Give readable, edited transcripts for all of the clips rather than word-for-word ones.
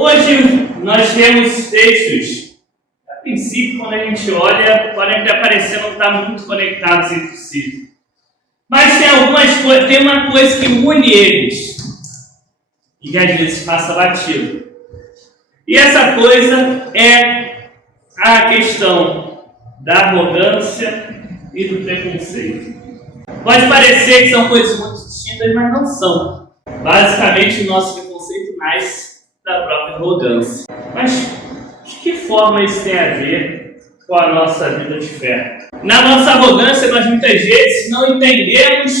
Hoje nós temos textos, a princípio, quando a gente olha, podem até parecer não estar muito conectados entre si. Mas tem uma coisa que une eles e que às vezes passa batido. E essa coisa é a questão da arrogância e do preconceito. Pode parecer que são coisas muito distintas, mas não são. Basicamente, o nosso preconceito nasce da própria arrogância. Mas de que forma isso tem a ver com a nossa vida de fé? Na nossa arrogância, nós muitas vezes não entendemos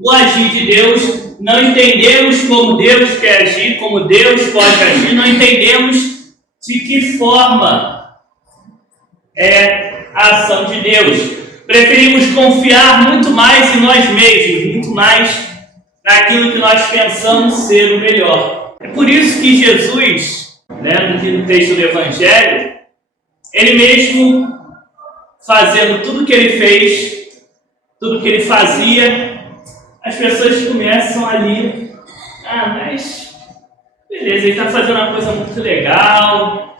o agir de Deus, não entendemos como Deus quer agir, como Deus pode agir, não entendemos de que forma é a ação de Deus. Preferimos confiar muito mais em nós mesmos, muito mais naquilo que nós pensamos ser o melhor. É por isso que Jesus, no texto do Evangelho, ele mesmo fazendo tudo que ele fez, tudo que ele fazia, as pessoas começam ali, mas beleza, ele está fazendo uma coisa muito legal.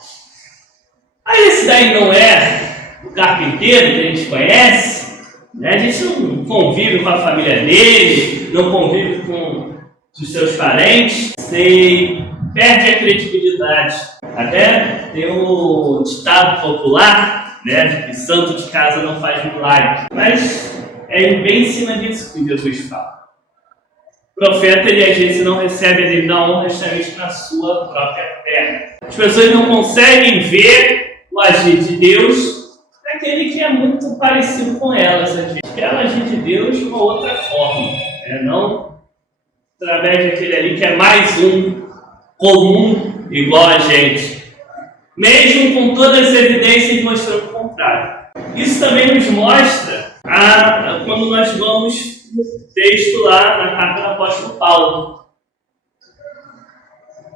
Aí esse daí não é o carpinteiro que a gente conhece, a gente não convive com a família dele, não convive com os seus parentes, e perde a credibilidade. Até tem um ditado popular, que santo de casa não faz milagre. Mas é bem em cima disso que Jesus fala. O profeta, ele às vezes não recebe a devida honra justamente na sua própria terra. As pessoas não conseguem ver o agir de Deus daquele que é muito parecido com elas. A gente quer agir de Deus de uma outra forma, não através daquele ali que é mais um comum igual a gente, mesmo com todas as evidências mostrando o contrário. Isso também nos mostra quando nós vamos no texto lá na carta do apóstolo Paulo.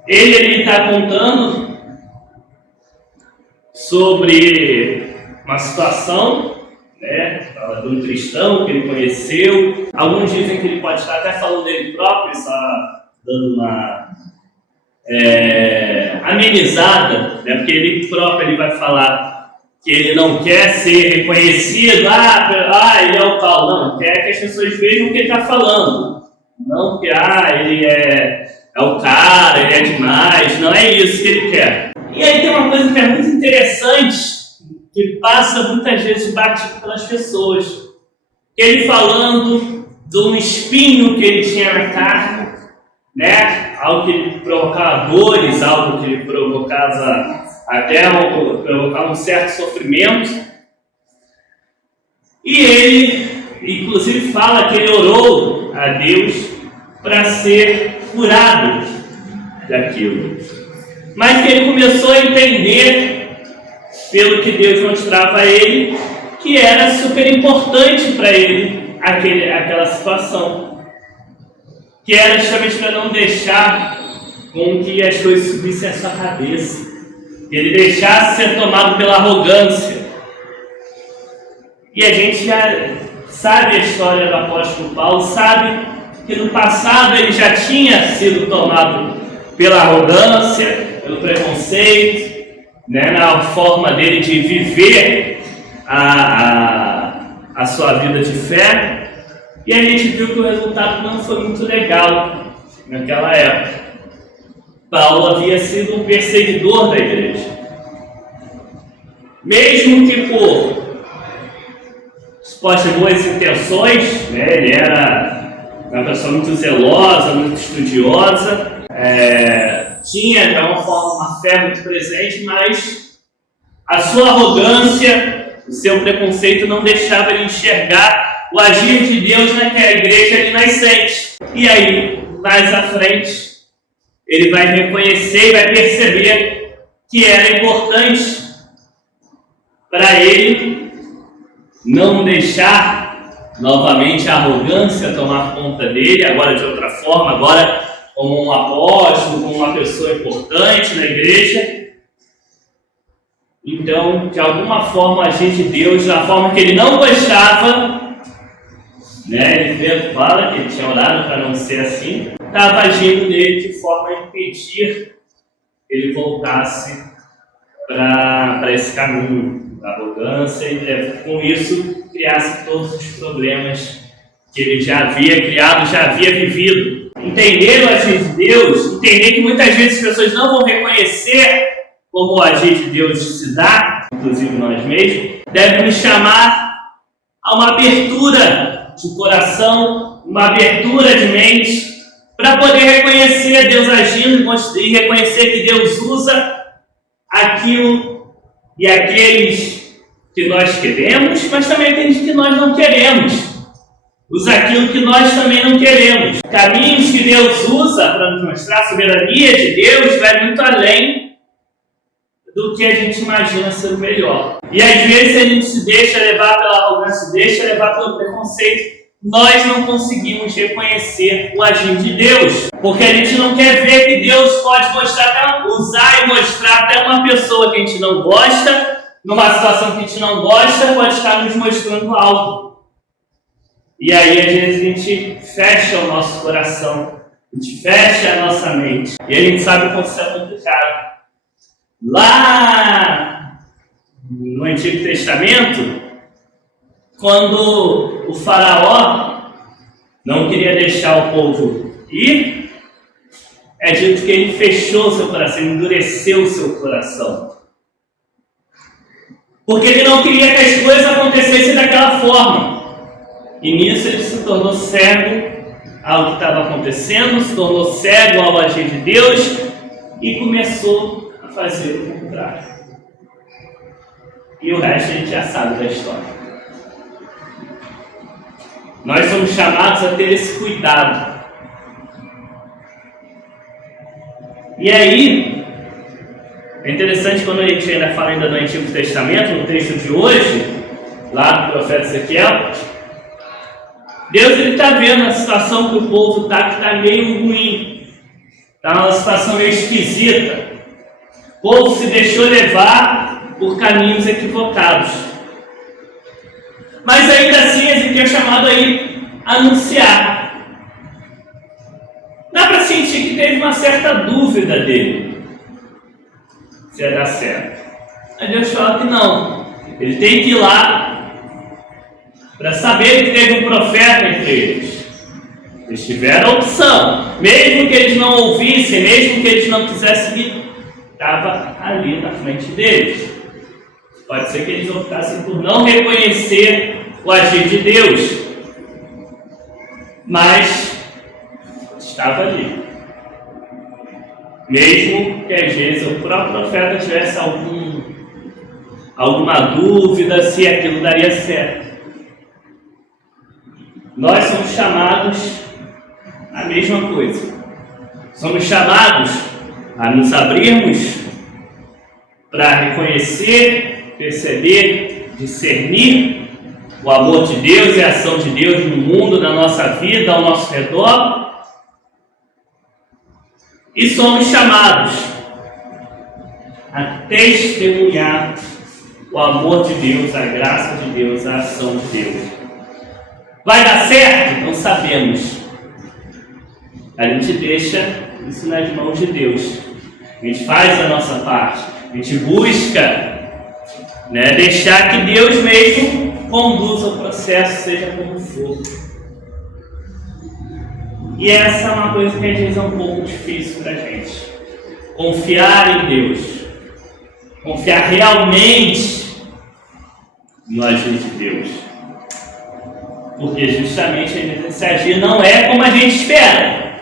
Ele está contando sobre uma situação, fala de um cristão que ele conheceu. Alguns dizem que ele pode estar até falando dele próprio, está dando uma amenizada, porque ele próprio ele vai falar que ele não quer ser reconhecido, ele é o tal, não, quer que as pessoas vejam o que ele está falando, não que ele é o cara, ele é demais, não é isso que ele quer. E aí tem uma coisa que é muito interessante, que passa muitas vezes batido pelas pessoas. Ele falando de um espinho que ele tinha na carne, algo que lhe provocava dores, algo que lhe provocava provocar um certo sofrimento. E ele, inclusive, fala que ele orou a Deus para ser curado daquilo. Mas que ele começou a entender, pelo que Deus mostrava a ele, que era super importante para ele aquela situação, que era justamente para não deixar com que as coisas subissem à sua cabeça, que ele deixasse ser tomado pela arrogância. E a gente já sabe a história do apóstolo Paulo, sabe que no passado ele já tinha sido tomado pela arrogância, pelo preconceito, na forma dele de viver a sua vida de fé, e a gente viu que o resultado não foi muito legal naquela época. Paulo havia sido um perseguidor da igreja, mesmo que por supostas boas intenções, ele era uma pessoa muito zelosa, muito estudiosa, tinha de alguma forma uma fé muito presente, mas a sua arrogância, o seu preconceito não deixava ele enxergar o agir de Deus naquela igreja ali nascente. E aí, mais à frente, ele vai reconhecer e vai perceber que era importante para ele não deixar novamente a arrogância tomar conta dele, agora de outra forma, agora como um apóstolo, como uma pessoa importante na igreja. Então, de alguma forma, agir de Deus, da forma que ele não gostava, ele fala que ele tinha orado para não ser assim, estava agindo nele de forma a impedir ele voltasse para esse caminho da arrogância e com isso criasse todos os problemas que ele já havia criado, já havia vivido. Entender o agir de Deus, entender que muitas vezes as pessoas não vão reconhecer como o agir de Deus se dá, inclusive nós mesmos, deve nos chamar a uma abertura de coração, uma abertura de mente, para poder reconhecer Deus agindo e reconhecer que Deus usa aquilo e aqueles que nós queremos, mas também aqueles que nós não queremos. Usa aquilo que nós também não queremos. Caminhos que Deus usa para nos mostrar a soberania de Deus vai muito além do que a gente imagina ser o melhor. E às vezes a gente se deixa levar pela arrogância, se deixa levar pelo preconceito. Nós não conseguimos reconhecer o agir de Deus, porque a gente não quer ver que Deus pode mostrar, usar e mostrar até uma pessoa que a gente não gosta, numa situação que a gente não gosta, pode estar nos mostrando algo. E aí às vezes a gente fecha o nosso coração, a gente fecha a nossa mente, e a gente sabe como isso é complicado. Lá no Antigo Testamento, quando o faraó não queria deixar o povo ir, é dito que ele fechou o seu coração, endureceu o seu coração. Porque ele não queria que as coisas acontecessem daquela forma. E nisso ele se tornou cego ao que estava acontecendo, se tornou cego ao agir de Deus e começou a fazer o contrário. E o resto a gente já sabe da história. Nós somos chamados a ter esse cuidado. E aí, é interessante quando a gente ainda fala ainda do Antigo Testamento, no texto de hoje, lá do profeta Ezequiel, Deus está vendo a situação que o povo está, que está meio ruim, está numa situação meio esquisita. O povo se deixou levar por caminhos equivocados. Mas ainda assim, Ezequiel é chamado aí a anunciar. Dá para sentir que teve uma certa dúvida dele, se ia dar certo. Mas Deus fala que não. Ele tem que ir lá para saber que teve um profeta entre eles. Eles tiveram a opção. Mesmo que eles não ouvissem, mesmo que eles não quisessem ir, estava ali na frente deles. Pode ser que eles optassem por não reconhecer o agir de Deus, mas estava ali. Mesmo que às vezes o próprio profeta tivesse alguma dúvida se aquilo daria certo. Nós somos chamados à mesma coisa. Somos chamados a nos abrirmos para reconhecer, perceber, discernir o amor de Deus e a ação de Deus no mundo, na nossa vida, ao nosso redor. E somos chamados a testemunhar o amor de Deus, a graça de Deus, a ação de Deus. Vai dar certo? Não sabemos. A gente deixa isso nas mãos de Deus. A gente faz a nossa parte. A gente busca deixar que Deus mesmo conduza o processo, seja como for. E essa é uma coisa que às vezes é um pouco difícil para a gente. Confiar em Deus. Confiar realmente no agir de Deus. Porque justamente esse agir não é como a gente espera.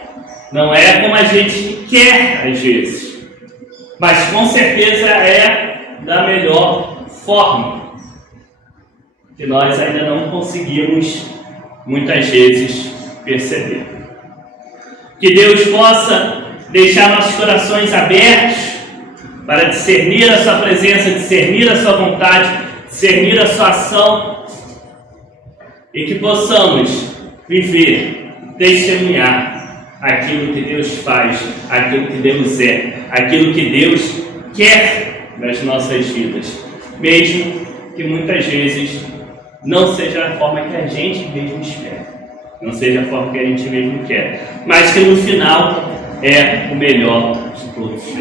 Não é como a gente quer às vezes. Mas com certeza é da melhor forma. Que nós ainda não conseguimos muitas vezes perceber. Que Deus possa deixar nossos corações abertos para discernir a sua presença, discernir a sua vontade, discernir a sua ação, e que possamos viver, testemunhar aquilo que Deus faz, aquilo que Deus é, aquilo que Deus quer nas nossas vidas, mesmo que muitas vezes não seja a forma que a gente mesmo espera, não seja a forma que a gente mesmo quer, mas que no final é o melhor de todos.